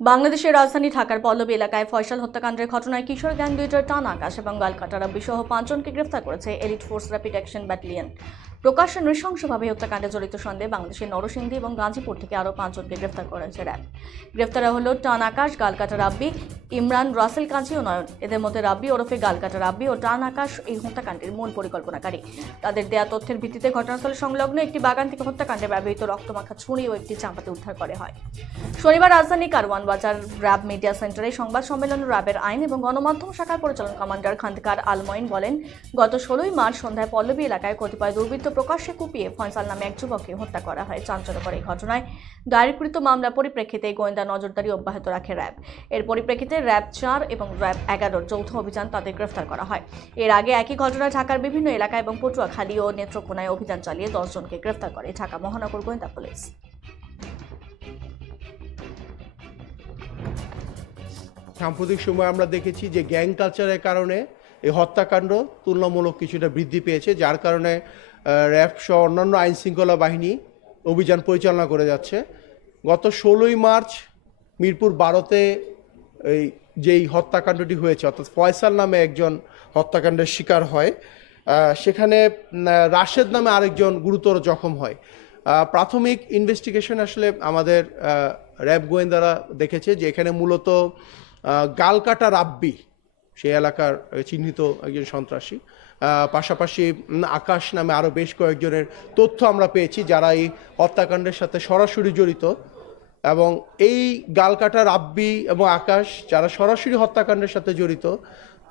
বাংলাদেশের রাজধানী ঢাকার পল্লবী এলাকায় ফয়সাল হত্যাকাণ্ডের ঘটনায় কিশোর গ্যাং দুইটার টান আকাশ এবং গালকাটারা বিসহ পাঁচজনকে গ্রেফতার করেছে elite force rapid action battalion. প্রকাশ্যে নৃশংসভাবে হত্যাকাণ্ডে জড়িত সন্দেহে বাংলাদেশের নরসিংদী এবং গাজীপুর থেকে আরও পাঁচজনকে গ্রেফতার করেছে র্যাব। গ্রেফতারা হলো টান আকাশ, গালকাটা রাব্বি, ইমরান, রাসেল কাজী ও নয়ন। এদের মধ্যে রাব্বি, ওরফে গালকাটা রাব্বি ও টান আকাশ এই হত্যাকাণ্ডের মূল পরিকল্পনাকারী। তাদের দেয়া তথ্যের ভিত্তিতে ঘটনাস্থল সংলগ্ন একটি বাগান থেকে হত্যাকাণ্ডে ব্যবহৃত রক্তমাখা ছুরি ও একটি চাপাতি উদ্ধার করে হয়। শনিবার রাজধানী কারওয়ান বাজার র্যাব মিডিয়া সেন্টারে সংবাদ সম্মেলনে, র্যাবের আইন এবং গণমাধ্যম শাখার পরিচালন কমান্ডার খান্দকার আলমইন বলেন, গত ষোলোই মার্চ সন্ধ্যায় পল্লবী এলাকায় কতিপয় দুর্বৃত্ত প্রকাশ্যে কুপিয়ে ফয়সাল নামে এক যুবককে হত্যা করা হয়। চাঞ্চল্যকর এই ঘটনায় দায়েরকৃত মামলা পরিপ্রেক্ষিতে গোয়েন্দা নজরদারি অব্যাহত রাখে র্যাব। এর পরিপ্রেক্ষিতে র্যাব চার এবং র্যাব এগারোর যৌথ অভিযান তাদের গ্রেফতার করা হয়। এর আগে একই ঘটনায় ঢাকার বিভিন্ন এলাকা এবং পটুয়াখালী ও নেত্রকোনায় অভিযান চালিয়ে দশজনকে গ্রেফতার করে ঢাকা মহানগর গোয়েন্দা পুলিশ। সাম্প্রতিক সময় আমরা দেখেছি যে গ্যাং কালচারের কারণে এই হত্যাকাণ্ড তুলনামূলক কিছুটা বৃদ্ধি পেয়েছে, যার কারণে র্যাব সহ অন্যান্য আইনশৃঙ্খলা বাহিনী অভিযান পরিচালনা করে যাচ্ছে। গত ষোলোই মার্চ মিরপুর বারোতে এই যেই হত্যাকাণ্ডটি হয়েছে, অর্থাৎ ফয়সাল নামে একজন হত্যাকাণ্ডের শিকার হয় সেখানে রাশেদ নামে আরেকজন গুরুতর জখম হয়। প্রাথমিক ইনভেস্টিগেশন আসলে আমাদের র্যাব গোয়েন্দারা দেখেছে যে এখানে মূলত গালকাটা রাব্বি সেই এলাকার চিহ্নিত একজন সন্ত্রাসী। পাশাপাশি আকাশ নামে আরও বেশ কয়েকজনের তথ্য আমরা পেয়েছি যারা এই হত্যাকাণ্ডের সাথে সরাসরি জড়িত। এবং এই গালকাটা, রাব্বি এবং আকাশ যারা সরাসরি হত্যাকাণ্ডের সাথে জড়িত,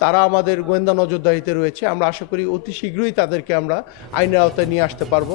তারা আমাদের গোয়েন্দা নজরদারিতে রয়েছে। আমরা আশা করি অতি শীঘ্রই তাদেরকে আমরা আইনের আওতায় নিয়ে আসতে পারব।